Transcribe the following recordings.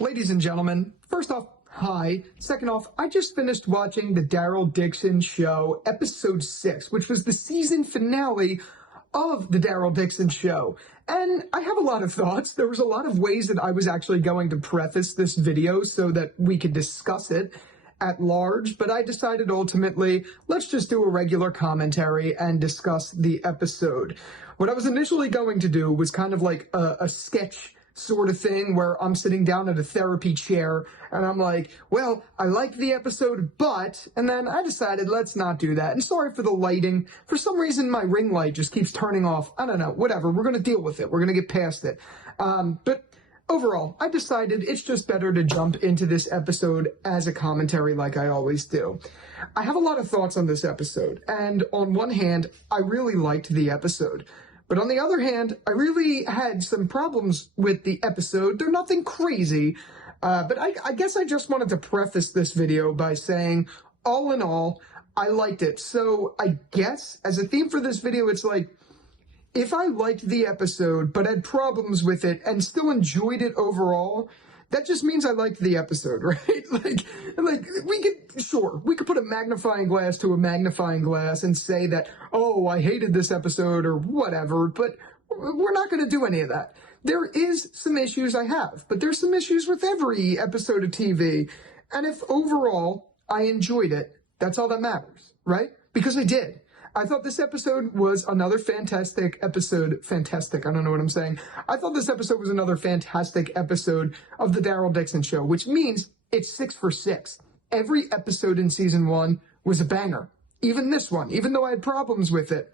Ladies and gentlemen, first off, hi. Second off, I just finished watching the Daryl Dixon Show, episode 6, which was the season finale of the Daryl Dixon Show. And I have a lot of thoughts. There was a lot of ways that I was actually going to preface this video so that we could discuss it at large, but I decided ultimately, let's just do a regular commentary and discuss the episode. What I was initially going to do was kind of like a sketch sort of thing where I'm sitting down at a therapy chair and I'm like, well, I liked the episode, but, and then I decided let's not do that. And sorry for the lighting. For some reason, my ring light just keeps turning off. I don't know, whatever. We're going to deal with it. We're going to get past it. But overall, I decided it's just better to jump into this episode as a commentary like I always do. I have a lot of thoughts on this episode. And on one hand, I really liked the episode. But on the other hand, I really had some problems with the episode. They're nothing crazy, but I guess I just wanted to preface this video by saying, all in all, I liked it. So I guess as a theme for this video, it's like, if I liked the episode but had problems with it and still enjoyed it overall, that just means I liked the episode, right? Like we could put a magnifying glass to a magnifying glass and say that, oh, I hated this episode or whatever, but we're not going to do any of that. There is some issues I have, but there's some issues with every episode of TV. And if overall I enjoyed it, that's all that matters, right? Because I did. I thought this episode was another fantastic episode. Fantastic, I don't know what I'm saying. I thought this episode was another fantastic episode of the Daryl Dixon Show, which means it's 6 for 6. Every episode in season 1 was a banger. Even this one, even though I had problems with it.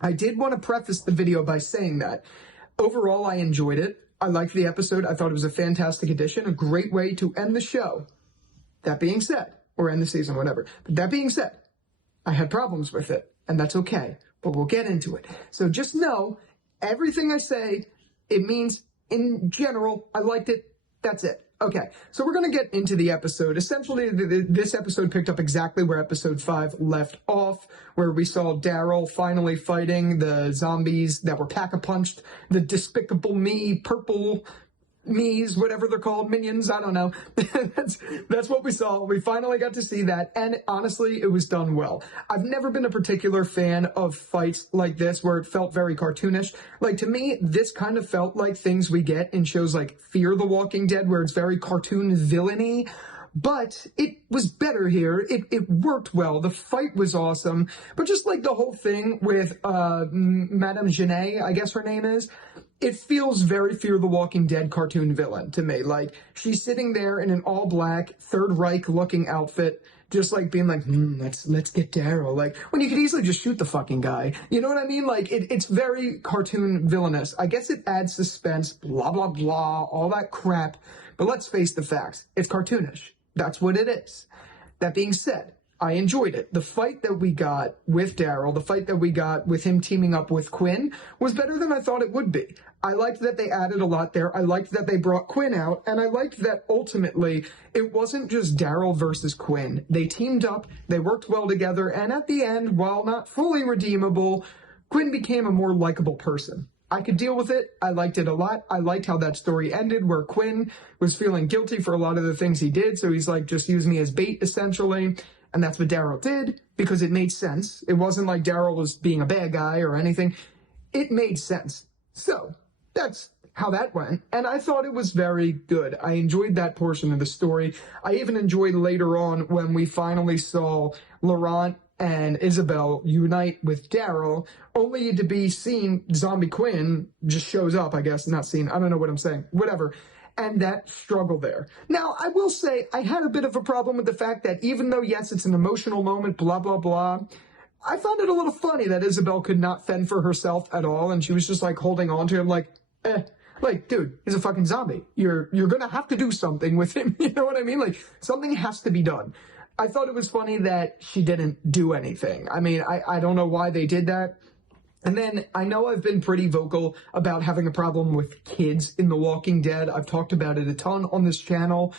I did want to preface the video by saying that. Overall, I enjoyed it. I liked the episode. I thought it was a fantastic addition, a great way to end the show. That being said, or end the season, whatever. But that being said, I had problems with it. And that's okay, but we'll get into it. So just know, everything I say, it means, in general, I liked it, that's it. Okay, so we're going to get into the episode. Essentially, this episode picked up exactly where episode 5 left off, where we saw Daryl finally fighting the zombies that were pack-a-punched, the Despicable Me, purple me's, whatever they're called, minions, I don't know. That's what we saw. We finally got to see that, and honestly, it was done well. I've never been a particular fan of fights like this, where it felt very cartoonish. Like, to me, this kind of felt like things we get in shows like Fear the Walking Dead, where it's very cartoon villainy. But it was better here. It worked well. The fight was awesome. But just like the whole thing with Madame Genet, I guess her name is, it feels very Fear the Walking Dead cartoon villain to me. Like, she's sitting there in an all-black, Third Reich-looking outfit, just like being like, let's get Daryl. Like, when you could easily just shoot the fucking guy. You know what I mean? Like, it's very cartoon villainous. I guess it adds suspense, blah, blah, blah, all that crap. But let's face the facts. It's cartoonish. That's what it is. That being said, I enjoyed it. The fight that we got with Daryl, the fight that we got with him teaming up with Quinn, was better than I thought it would be. I liked that they added a lot there. I liked that they brought Quinn out, and I liked that ultimately it wasn't just Daryl versus Quinn. They teamed up, they worked well together, and at the end, while not fully redeemable, Quinn became a more likable person. I could deal with it. I liked it a lot. I liked how that story ended, where Quinn was feeling guilty for a lot of the things he did, so he's like, just use me as bait, essentially. And that's what Daryl did, because it made sense. It wasn't like Daryl was being a bad guy or anything. It made sense. So, that's how that went, and I thought it was very good. I enjoyed that portion of the story. I even enjoyed later on when we finally saw Laurent and Isabel unite with Daryl, only to be seen, Zombie Quinn just shows up, I guess, not seen, I don't know what I'm saying, whatever, and that struggle there. Now, I will say, I had a bit of a problem with the fact that even though, yes, it's an emotional moment, blah, blah, blah, I found it a little funny that Isabel could not fend for herself at all, and she was just, like, holding on to him, like, like, dude, he's a fucking zombie. You're gonna have to do something with him, you know what I mean? Like, something has to be done. I thought it was funny that she didn't do anything. I mean, I don't know why they did that. And then, I know I've been pretty vocal about having a problem with kids in The Walking Dead. I've talked about it a ton on this channel.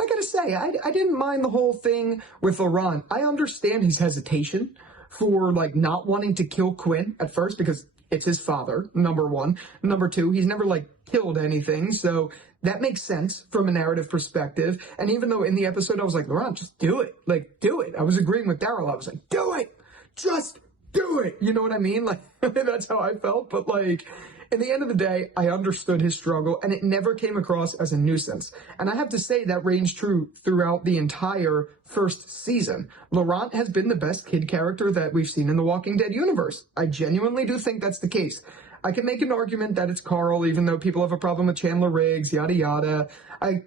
I gotta say, I didn't mind the whole thing with Laurent. I understand his hesitation for, like, not wanting to kill Quinn at first, because it's his father, number one. Number two, he's never, like, killed anything, so That makes sense from a narrative perspective. And even though in the episode I was like, Laurent, just do it. Like, do it. I was agreeing with Daryl. I was like, do it. Just do it. You know what I mean? Like, that's how I felt. But like, in the end of the day, I understood his struggle, and it never came across as a nuisance. And I have to say that ranged true throughout the entire first season. Laurent has been the best kid character that we've seen in the Walking Dead universe. I genuinely do think that's the case. I can make an argument that it's Carl, even though people have a problem with Chandler Riggs, yada yada.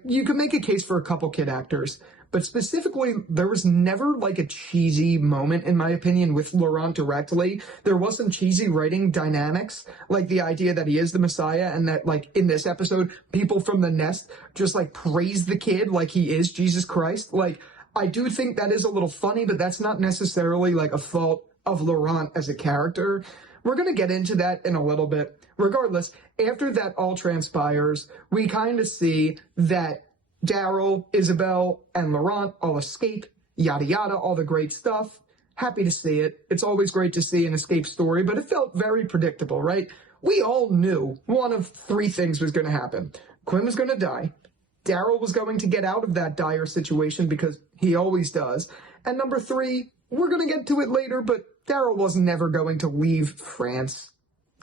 You can make a case for a couple kid actors. But specifically, there was never like a cheesy moment, in my opinion, with Laurent directly. There was some cheesy writing dynamics, like the idea that he is the Messiah, and that like in this episode, people from the nest just like praise the kid like he is Jesus Christ. Like, I do think that is a little funny, but that's not necessarily like a fault of Laurent as a character. We're going to get into that in a little bit. Regardless, after that all transpires, we kind of see that Daryl, Isabel, and Laurent all escape, yada yada, all the great stuff. Happy to see it. It's always great to see an escape story, but it felt very predictable, right? We all knew one of three things was going to happen. Quinn was going to die. Daryl was going to get out of that dire situation because he always does. And number three, we're going to get to it later, but Daryl was never going to leave France.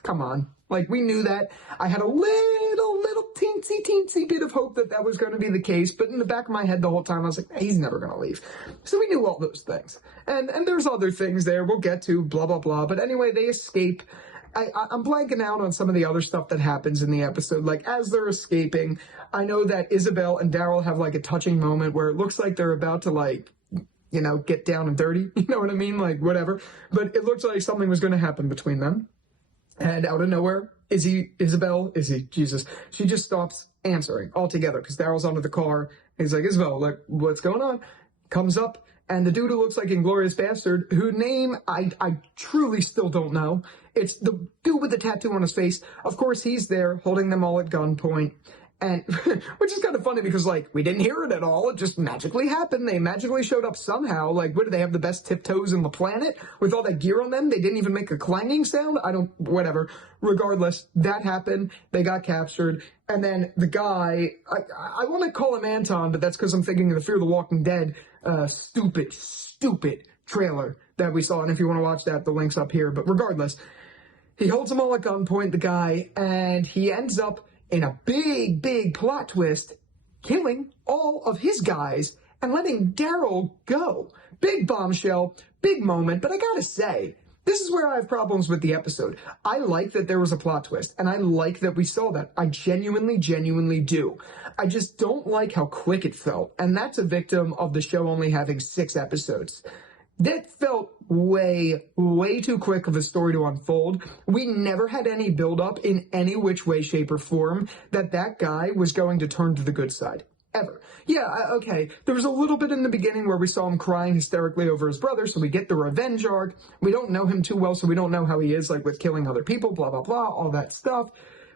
Come on. Like, we knew that. I had a little teensy bit of hope that that was going to be the case, but in the back of my head the whole time I was like, he's never going to leave. So we knew all those things. And there's other things there we'll get to, blah, blah, blah. But anyway, they escape. I'm blanking out on some of the other stuff that happens in the episode. Like, as they're escaping, I know that Isabel and Daryl have, like, a touching moment where it looks like they're about to, like, you know, get down and dirty. You know what I mean? Like, whatever. But it looks like something was going to happen between them. And out of nowhere, Isabel, Jesus, she just stops answering altogether because Daryl's under the car. He's like, Isabel, like, what's going on? Comes up, and the dude who looks like Inglourious Bastard, whose name I truly still don't know. It's the dude with the tattoo on his face. Of course, he's there holding them all at gunpoint. And which is kind of funny because, like, we didn't hear it at all. It just magically happened. They magically showed up somehow. Like, what, do they have the best tiptoes in the planet? With all that gear on them, they didn't even make a clanging sound? Whatever. Regardless, that happened. They got captured. And then the guy, I want to call him Anton, but that's because I'm thinking of the Fear the Walking Dead stupid trailer that we saw. And if you want to watch that, the link's up here. But regardless, he holds them all at gunpoint, the guy, and he ends up in a big plot twist, killing all of his guys and letting Daryl go. Big bombshell, big moment, but I gotta say, this is where I have problems with the episode. I like that there was a plot twist, and I like that we saw that. I genuinely do. I just don't like how quick it felt, and that's a victim of the show only having 6 episodes. That felt way too quick of a story to unfold. We never had any build-up in any which way, shape, or form that guy was going to turn to the good side. Ever. Yeah, okay, there was a little bit in the beginning where we saw him crying hysterically over his brother, so we get the revenge arc. We don't know him too well, so we don't know how he is, like, with killing other people, blah, blah, blah, all that stuff.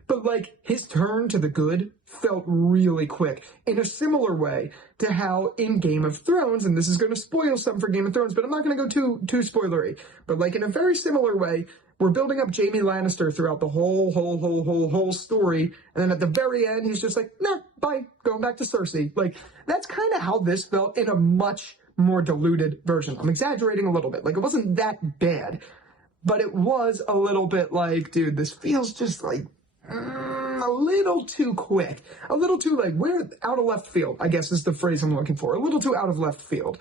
But, like, his turn to the good felt really quick, in a similar way to how in Game of Thrones, and this is going to spoil some for Game of Thrones, but I'm not going to go too spoilery, but, like, in a very similar way, we're building up Jaime Lannister throughout the whole story, and then at the very end, he's just like, nah, bye, going back to Cersei. Like, that's kind of how this felt in a much more diluted version. I'm exaggerating a little bit. Like, it wasn't that bad, but it was a little bit like, dude, this feels just like a little too quick. A little too, like, we're out of left field, I guess is the phrase I'm looking for. A little too out of left field.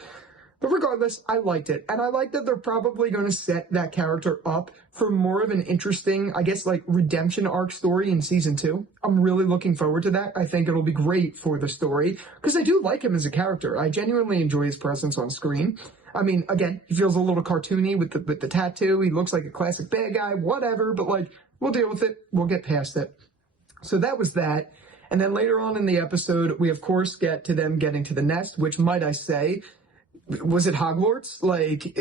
But regardless, I liked it. And I like that they're probably going to set that character up for more of an interesting, I guess, like, redemption arc story in season 2. I'm really looking forward to that. I think it'll be great for the story, because I do like him as a character. I genuinely enjoy his presence on screen. I mean, again, he feels a little cartoony with the tattoo. He looks like a classic bad guy, whatever, but, like, we'll deal with it. We'll get past it. So that was that. And then later on in the episode, we, of course, get to them getting to the nest, which, might I say, was it Hogwarts? Like,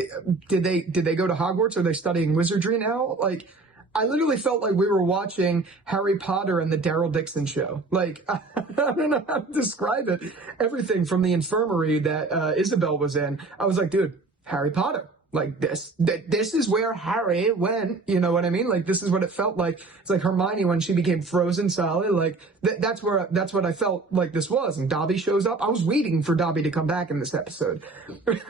did they go to Hogwarts? Are they studying wizardry now? Like, I literally felt like we were watching Harry Potter and the Daryl Dixon Show. Like, I don't know how to describe it. Everything from the infirmary that Isabel was in, I was like, dude, Harry Potter. Like this is where Harry went, you know what I mean? Like this is what it felt like. It's like Hermione when she became frozen solid, like that's what I felt like this was. And Dobby shows up. I was waiting for Dobby to come back in this episode. But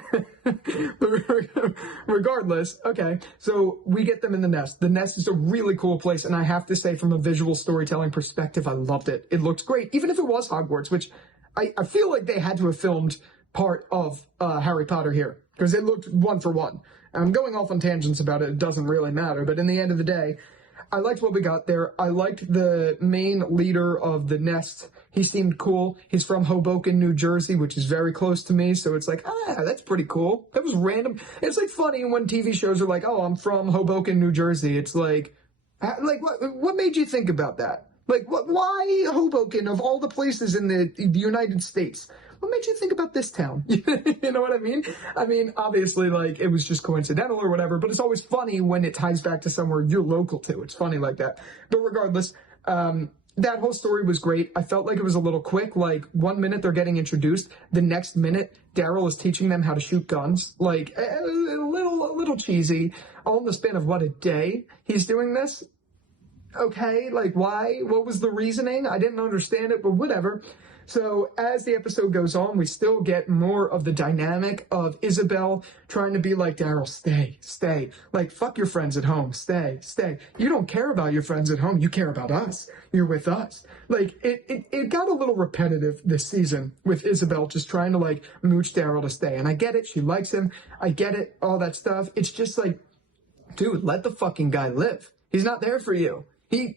regardless, okay, so we get them in the nest. The nest is a really cool place, and I have to say from a visual storytelling perspective, I loved it. It looked great, even if it was Hogwarts, which I feel like they had to have filmed part of Harry Potter here, because it looked one for one. I'm going off on tangents about it. It doesn't really matter. But in the end of the day, I liked what we got there. I liked the main leader of the nest. He seemed cool. He's from Hoboken, New Jersey, which is very close to me. So it's like, that's pretty cool. That was random. It's like funny when TV shows are like, oh, I'm from Hoboken, New Jersey. It's like what made you think about that? Like, why Hoboken of all the places in the United States? What made you think about this town? You know what I mean? I mean, obviously, like, it was just coincidental or whatever, but it's always funny when it ties back to somewhere you're local to. It's funny like that. But regardless, that whole story was great. I felt like it was a little quick. Like, 1 minute they're getting introduced. The next minute, Daryl is teaching them how to shoot guns. Like, a little cheesy. All in the span of, what, a day he's doing this? Okay, like, why? What was the reasoning? I didn't understand it, but whatever. So as the episode goes on, we still get more of the dynamic of Isabel trying to be like, Daryl, stay. Like, fuck your friends at home. Stay. You don't care about your friends at home. You care about us. You're with us. Like, it got a little repetitive this season with Isabel just trying to, like, mooch Daryl to stay. And I get it. She likes him. I get it. All that stuff. It's just like, dude, let the fucking guy live. He's not there for you. He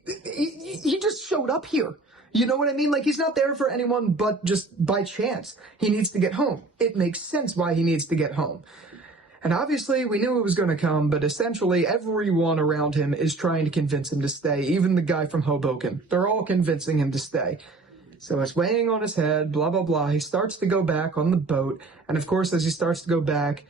just showed up here. You know what I mean? Like, he's not there for anyone but just by chance. He needs to get home. It makes sense why he needs to get home. And obviously, we knew it was going to come, but essentially everyone around him is trying to convince him to stay. Even the guy from Hoboken. They're all convincing him to stay. So it's weighing on his head, blah, blah, blah. He starts to go back on the boat. And of course, as he starts to go back,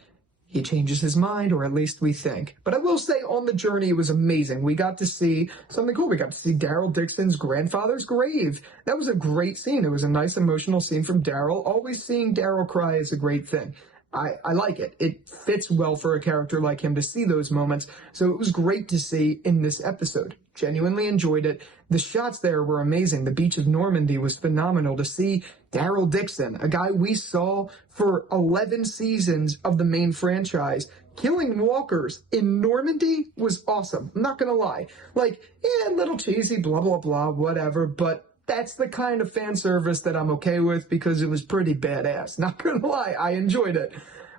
he changes his mind, or at least we think. But I will say, on the journey, it was amazing. We got to see something cool. We got to see Daryl Dixon's grandfather's grave. That was a great scene. It was a nice emotional scene from Daryl. Always seeing Daryl cry is a great thing. I like it. It fits well for a character like him to see those moments. So it was great to see in this episode. Genuinely enjoyed it. The shots there were amazing. The beach of Normandy was phenomenal. To see Daryl Dixon, a guy we saw for 11 seasons of the main franchise, killing walkers in Normandy was awesome. I'm not going to lie. Like, yeah, a little cheesy, blah, blah, blah, whatever, but that's the kind of fan service that I'm okay with because it was pretty badass. Not going to lie, I enjoyed it.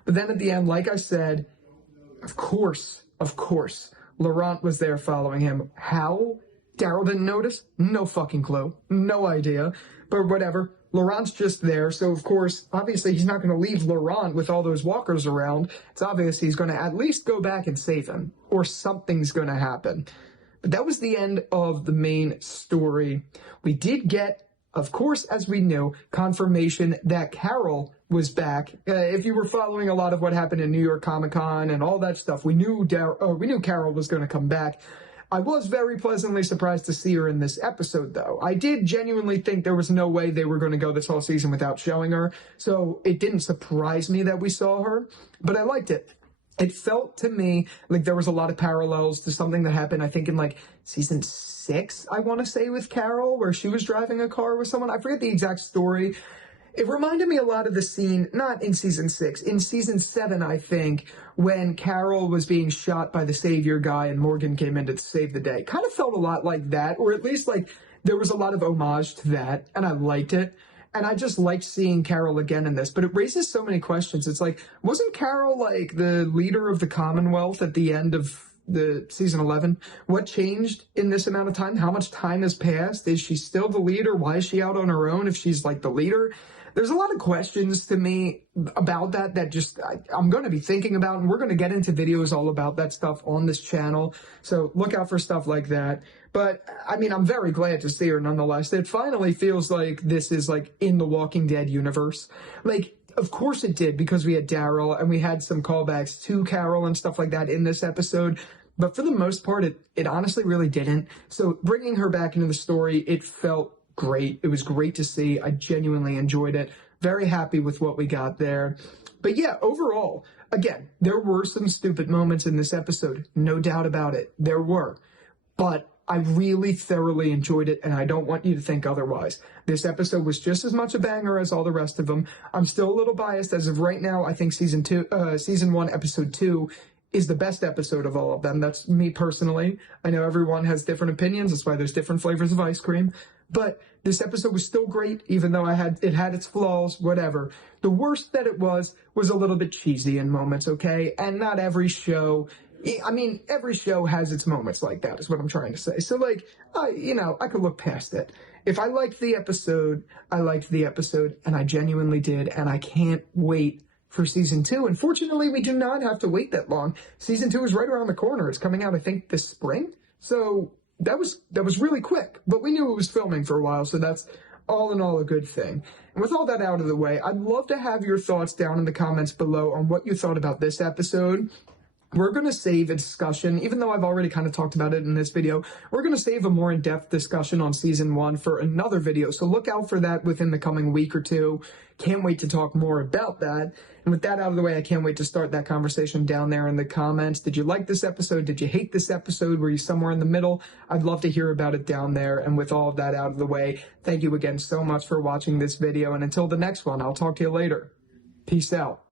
But then at the end, like I said, of course, Laurent was there following him. How? Daryl didn't notice? No fucking clue. No idea. But whatever. Laurent's just there. So, of course, obviously he's not going to leave Laurent with all those walkers around. It's obvious he's going to at least go back and save him. Or something's going to happen. But that was the end of the main story. We did get, of course, as we knew, confirmation that Carol was back. If you were following a lot of what happened in New York Comic-Con and all that stuff, we knew Carol was going to come back. I was very pleasantly surprised to see her in this episode, though. I did genuinely think there was no way they were going to go this whole season without showing her, so it didn't surprise me that we saw her, but I liked it. It felt to me like there was a lot of parallels to something that happened, I think, in like season 6, I want to say, with Carol, where she was driving a car with someone. I forget the exact story. It reminded me a lot of the scene, not in season 6, in season 7, I think, when Carol was being shot by the savior guy and Morgan came in to save the day. Kind of felt a lot like that, or at least like there was a lot of homage to that, and I liked it. And I just liked seeing Carol again in this, but it raises so many questions. It's like, wasn't Carol like the leader of the Commonwealth at the end of the season 11? What changed in this amount of time? How much time has passed? Is she still the leader? Why is she out on her own if she's like the leader? There's a lot of questions to me about that just I'm going to be thinking about, and we're going to get into videos all about that stuff on this channel. So look out for stuff like that. But, I mean, I'm very glad to see her nonetheless. It finally feels like this is, like, in the Walking Dead universe. Like, of course it did, because we had Daryl, and we had some callbacks to Carol and stuff like that in this episode. But for the most part, it honestly really didn't. So bringing her back into the story, it felt great. It was great to see. I genuinely enjoyed it. Very happy with what we got there. But yeah, overall, again, there were some stupid moments in this episode. No doubt about it. There were. But I really thoroughly enjoyed it, and I don't want you to think otherwise. This episode was just as much a banger as all the rest of them. I'm still a little biased as of right now. I think season 1, episode 2 is the best episode of all of them. That's me personally. I know everyone has different opinions. That's why there's different flavors of ice cream. But this episode was still great, even though it had its flaws, whatever. The worst that it was a little bit cheesy in moments, okay? And not every show... I mean, every show has its moments like that, is what I'm trying to say. So, like, I could look past it. If I liked the episode, I liked the episode, and I genuinely did, and I can't wait for season 2. Unfortunately, we do not have to wait that long. Season 2 is right around the corner. It's coming out, I think, this spring. So, that was really quick. But we knew it was filming for a while, so that's all in all a good thing. And with all that out of the way, I'd love to have your thoughts down in the comments below on what you thought about this episode. We're going to save a discussion, even though I've already kind of talked about it in this video, we're going to save a more in-depth discussion on season 1 for another video. So look out for that within the coming week or two. Can't wait to talk more about that. And with that out of the way, I can't wait to start that conversation down there in the comments. Did you like this episode? Did you hate this episode? Were you somewhere in the middle? I'd love to hear about it down there. And with all of that out of the way, thank you again so much for watching this video. And until the next one, I'll talk to you later. Peace out.